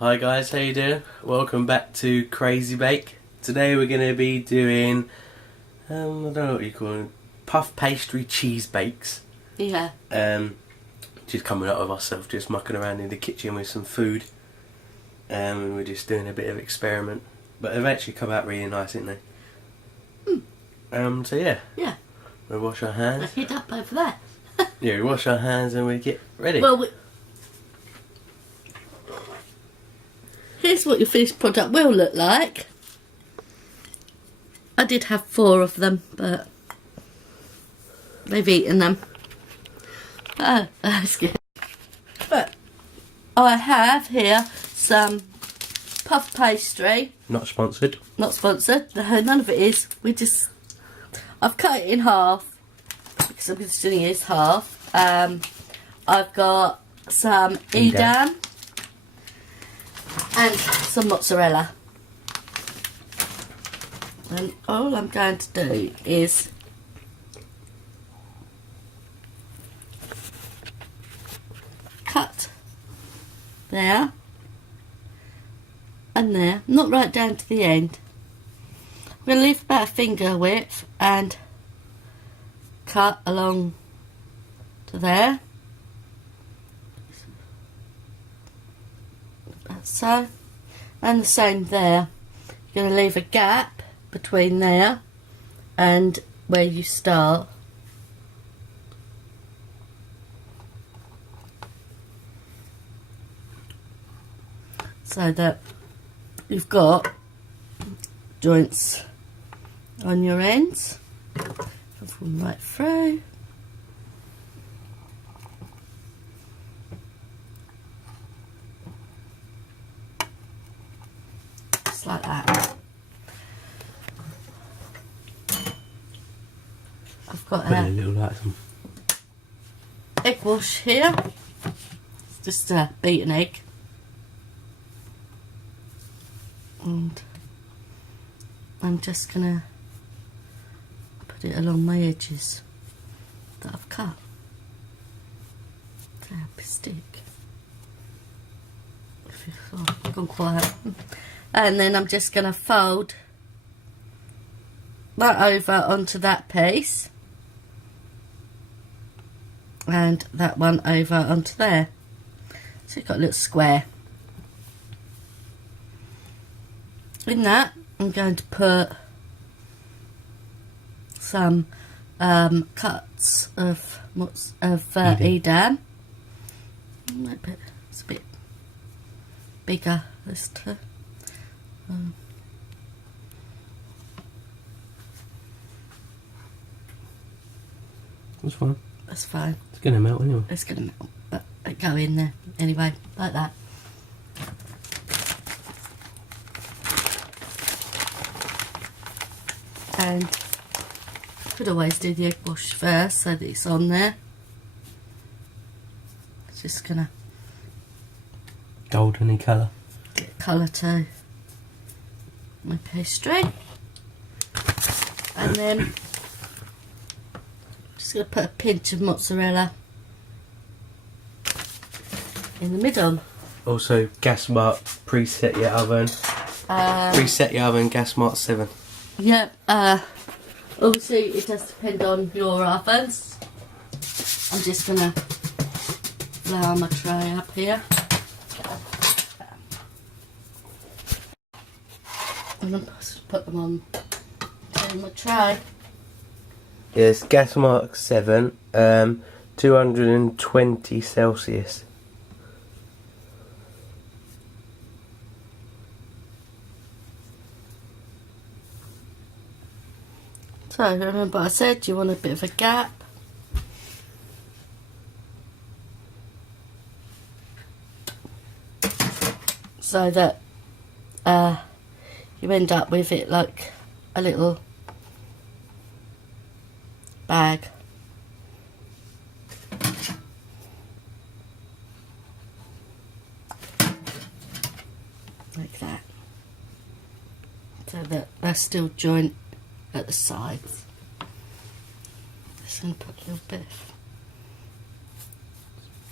Hi guys, how you doing? Welcome back to Crazy Bake. Today we're going to be doing, I don't know what you call them, puff pastry cheese bakes. Yeah. Just coming out of ourselves, just mucking around in the kitchen with some food. And we're just doing a bit of experiment. But they've actually come out really nice, haven't they? So yeah. Yeah. We'll wash our hands. Let's head up over there. Yeah, we wash our hands and we get ready. Well, here's what your finished product will look like. I did have 4 of them, but they've eaten them. Oh, that's good. But I have here some puff pastry. Not sponsored. Not sponsored. No, none of it is. I've cut it in half because I'm just doing this half. I've got some edam and some mozzarella. And all I'm going to do is cut there and there, not right down to the end. I'm going to leave about a finger width and cut along to there. Like so. And the same there. You're going to leave a gap between there and where you start. So that you've got joints on your ends. From right through. Just like that. I've got Put a little like some egg wash here. It's just a beaten egg. And I'm just gonna put it along my edges that I've cut. Grab a stick. I've gone quiet. And then I'm just gonna fold that over onto that piece. And that one over onto there. So you've got a little square. In that, I'm going to put some cuts of edam. It's a bit bigger this time. That's fine. That's fine. It's going to melt anyway. It's going to melt, but it go in there anyway, like that. And I could always do the egg wash first so that it's on there. It's just going to Golden colour. get colour to my pastry. And then just going to put a pinch of mozzarella in the middle. Also, gas mark, preset your oven. Preset your oven, gas mark 7. Yeah, obviously it does depend on your ovens. I'm just going to flour my tray up here. And I'm supposed to put them on my tray. Yes, gas mark 7, 220 Celsius. So remember I said you want a bit of a gap. So that you end up with it like a little bag. Like that. So that they're still joint at the sides. Just going to put a little bit of,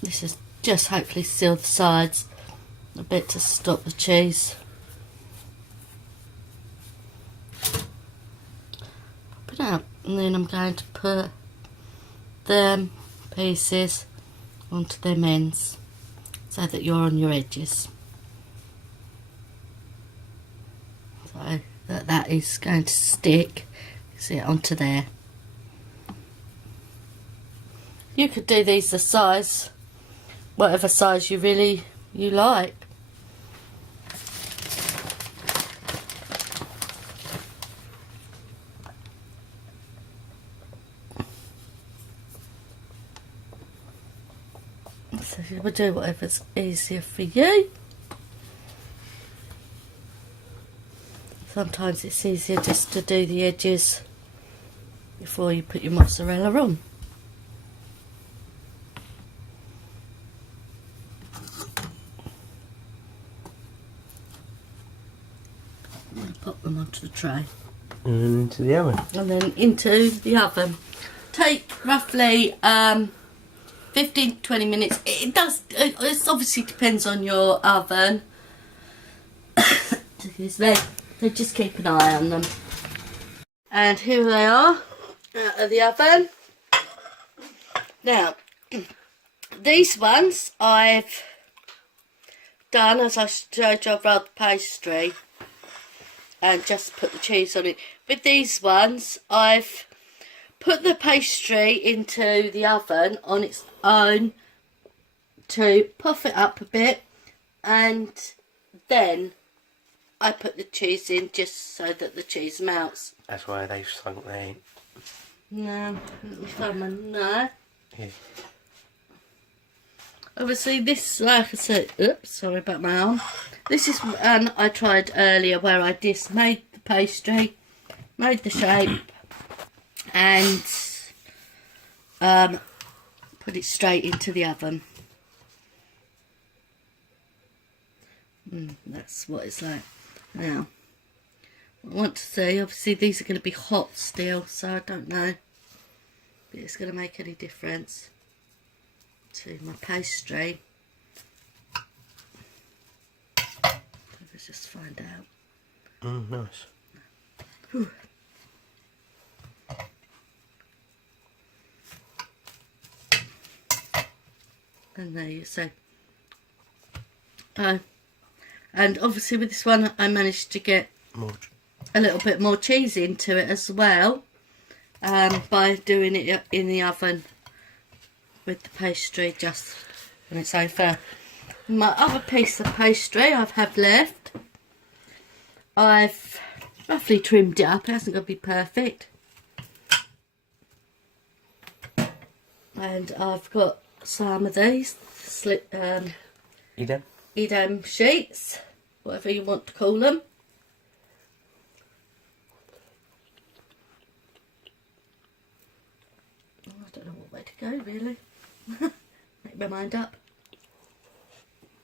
this is just hopefully seal the sides a bit to stop the cheese. Put it out, and then I'm going to put them pieces onto them ends so that you're on your edges. So that is going to stick, see it onto there. You could do these the size, whatever size you like. So you would do whatever's easier for you. Sometimes it's easier just to do the edges before you put your mozzarella on. I'm going to pop them onto the tray. And then into the oven. And then into the oven. Take roughly 15 to 20 minutes. It obviously depends on your oven. Excuse me. So just keep an eye on them. And here they are out of the oven. Now, these ones I've done as I showed you. I've rolled the pastry and just put the cheese on it. With these ones, I've put the pastry into the oven on its own to puff it up a bit, and then I put the cheese in just so that the cheese melts. That's why they've sunk there. No, let me find my knife. Yeah. Obviously this, like I said, oops, sorry about my arm. This is one I tried earlier where I just made the pastry, made the shape, and put it straight into the oven. That's what it's like. Now, I want to see, obviously these are going to be hot still, so I don't know if it's going to make any difference to my pastry. Let's just find out. Nice. Whew. And there you see. And obviously with this one I managed to get a little bit more cheese into it as well, by doing it in the oven with the pastry just when it's over. My other piece of pastry I have left, I've roughly trimmed it up. It hasn't got to be perfect. And I've got some of these edam sheets, whatever you want to call them. Oh, I don't know what way to go really. Make my mind up.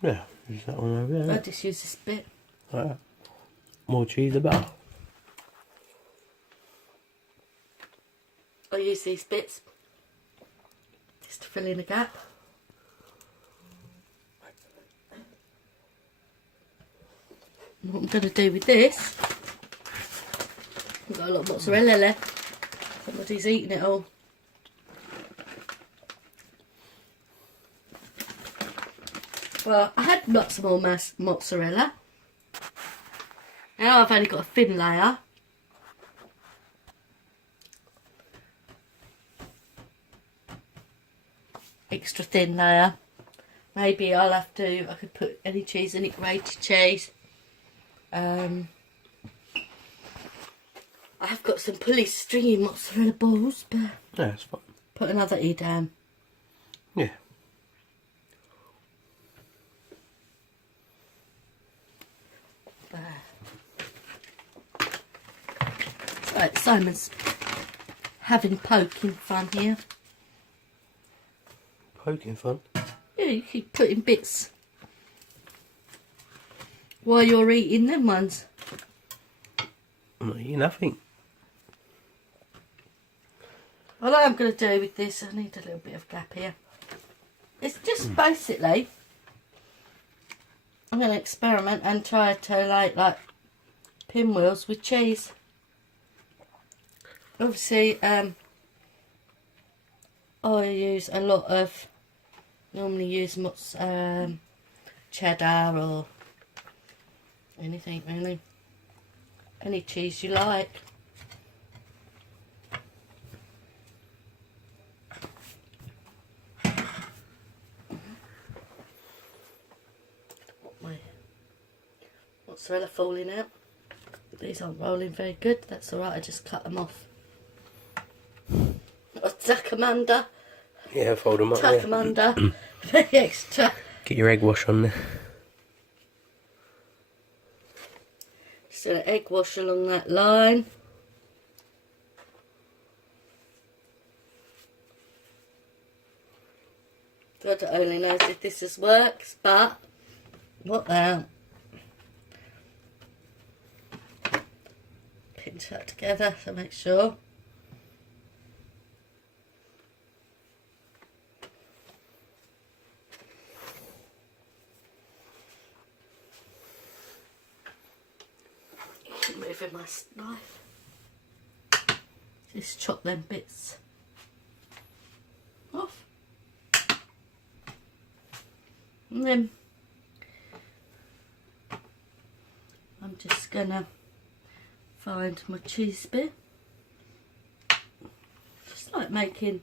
Yeah, use that one over there. I just use this bit. Like that. More cheese the better. I use these bits just to fill in a gap. And what I'm going to do with this, I've got a lot of mozzarella left. Somebody's eating it all. Well, I had lots of more mozzarella. Now I've only got a thin layer. Extra thin layer. Maybe I could put any cheese in it, grated cheese. I have got some pulley stringy mozzarella balls, but Yeah, that's fine. put another edam. Yeah. Right, Simon's having poking fun here. Poking fun. Yeah, you keep putting bits while you're eating them ones. I'm not eating nothing. What I'm going to do with this, I need a little bit of gap here. It's just basically I'm going to experiment and try to like pinwheels with cheese. Obviously, I use a lot of, normally use cheddar or anything really. Any cheese you like. My mozzarella falling out. These aren't rolling very good. That's alright, I just cut them off. A Zacamanda. Yeah, fold them up. Zacamanda. Very extra. Get your egg wash on there. Just do an egg wash along that line. God only knows if this has works, but what the hell. Pinch that together to make sure. Moving my knife. Just chop them bits off. And then I'm just gonna find my cheese bit. Just like making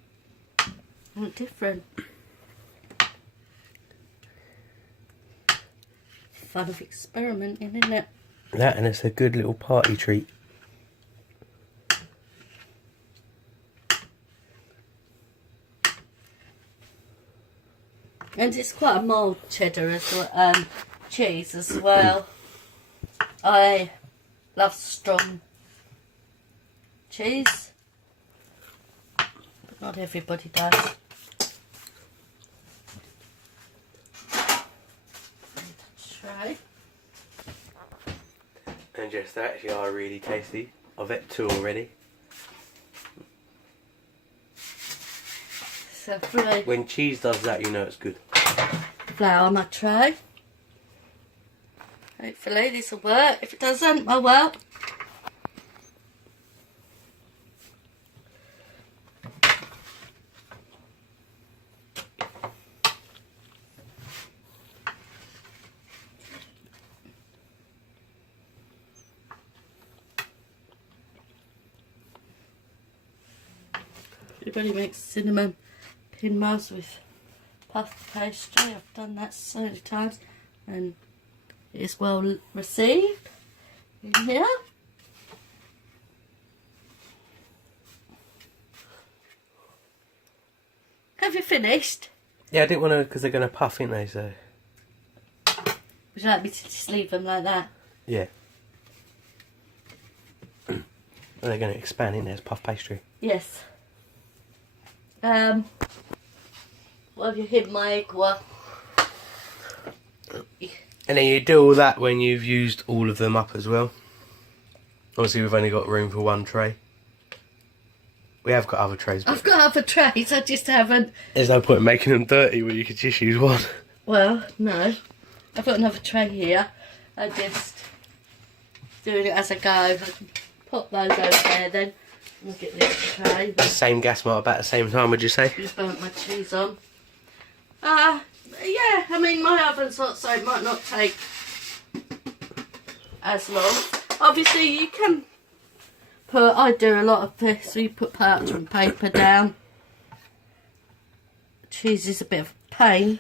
something different. Fun of experimenting, isn't it? That, and it's a good little party treat. And it's quite a mild cheddar as well, cheese as well. I love strong cheese, but not everybody does. Try. And just that, actually are really tasty. I've ate 2 already. So flour. When cheese does that, you know it's good. Flour my tray. Hopefully this will work. If it doesn't, oh well. Everybody makes cinnamon pinwheels with puff pastry. I've done that so many times and it is well received in here. Have you finished? Yeah, I didn't want to, because they're going to puff, ain't they? So. Would you like me to just leave them like that? Yeah. Well, they're going to expand in there as puff pastry. Yes. What have you hid my egg? What? And then you do all that when you've used all of them up as well. Obviously, we've only got room for 1 tray. We have got other trays. But I've got other trays, I just haven't. there's no point in making them dirty when you could just use 1. Well, no. I've got another tray here. I just doing it as I go. I can pop those over there then. I'll get this tray. Same gas motor about the same time, would you say? Just burnt my cheese on. Yeah, I mean my oven's hot, so it might not take as long. Obviously you can put, I do a lot of this, so you put parchment paper down. Cheese is a bit of a pain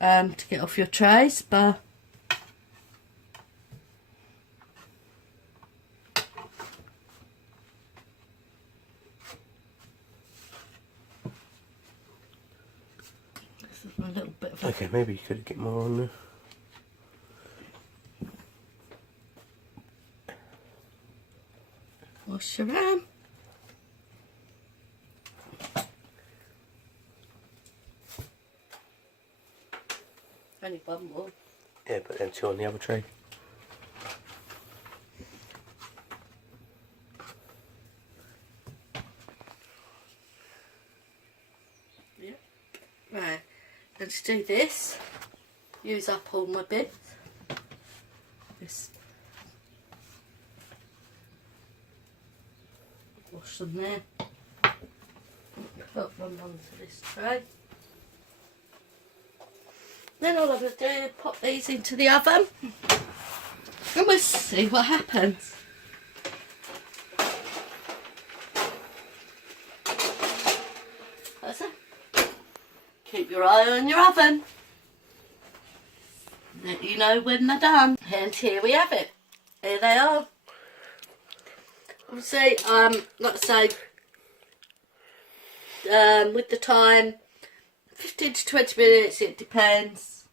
to get off your trays, but a little bit of Okay, maybe you could get more on there. wash around. Only one more. Yeah, but then 2 on the other tray. Yeah. Right, let's do this. use up all my bits. Just wash them there. Put them onto this tray. Then all I'm going to do is pop these into the oven and we'll see what happens. That's it. Keep your eye on your oven. Let you know when they're done. And here we have it. Here they are. Obviously, like I say, with the time, 15 to 20 minutes, it depends.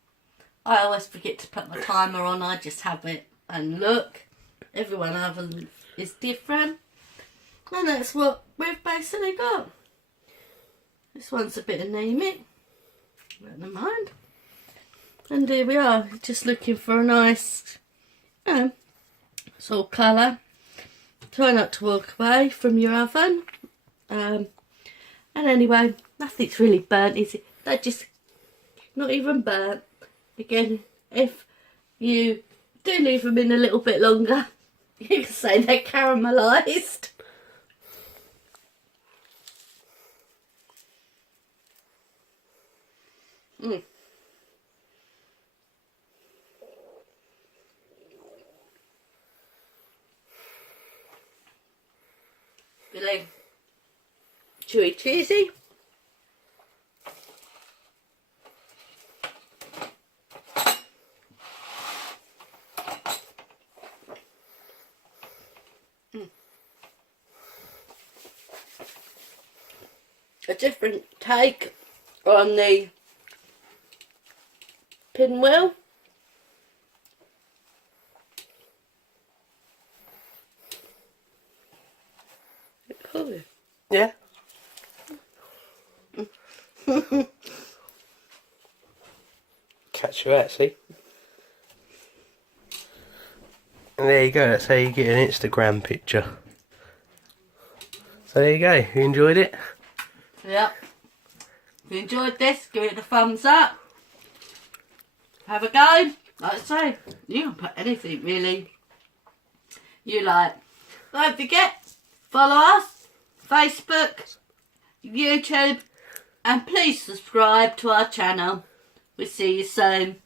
I always forget to put my timer on. I just have it and look. Everyone oven is different. And that's what we've basically got. This one's a bit anemic. Never mind. And here we are, just looking for a nice, sort of colour. Try not to walk away from your oven. And anyway, nothing's really burnt, is it? They're just not even burnt. Again, if you do leave them in a little bit longer, you can say they're caramelised. Really chewy, cheesy. A different take on the pinwheel. Cool. Yeah. Catch you out, see? And there you go, that's how you get an Instagram picture. So there you go, you enjoyed it? Yep. If you enjoyed this, give it a thumbs up. Have a go. Like I say, you can put anything really you like. Don't forget, follow us, Facebook, YouTube, and please subscribe to our channel. We'll see you soon.